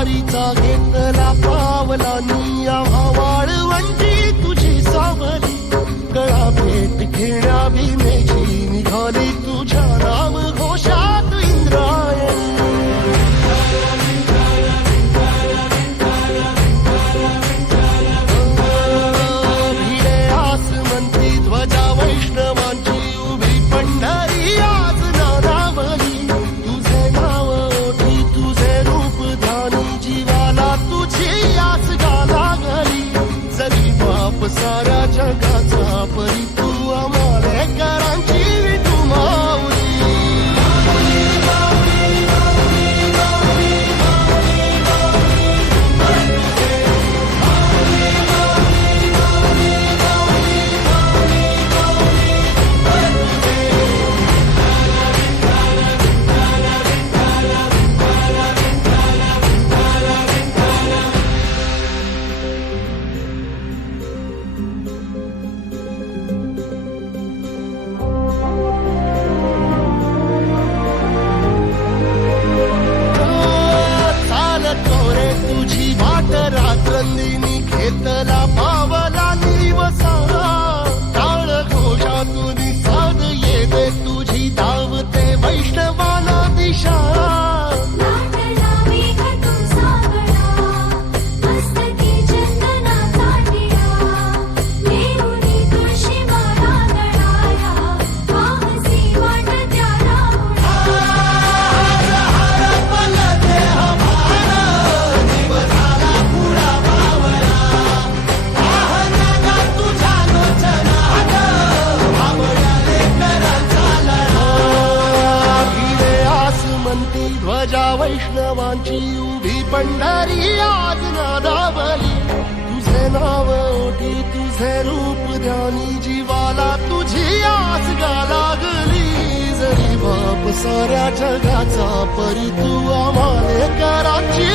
वारीचा घेतला पावलांनी आम्हा वाळवंटी तुझी सावली गळा भेट घेण्या भीमेची निघाली तुझ्या नाम घोषात इंद्रायणी भिडे आसमंती ध्वजा वैष्णवांची उभी पंढरी आज नानावली तुझे नाव ओठी तुझे रूप ध्यानी जीवाला तुझी आस लागली जरी बाप साऱ्या जगाचा परी तू आमालेकरांची विठू माऊली तुझी वाट रात्रंदिनी घेतला पावला निवसाला टाळ घोषातून साध येते तुझी धावते वैष्णवाला दिशा ध्वजा वैष्णवांची उभी पंढरी आज नादावली तुझे नाव ओठी तुझे रूप ध्यानी जीवाला तुझी आस लागली जरी बाप साऱ्या जगाचा परी तू आम्हालेकरांची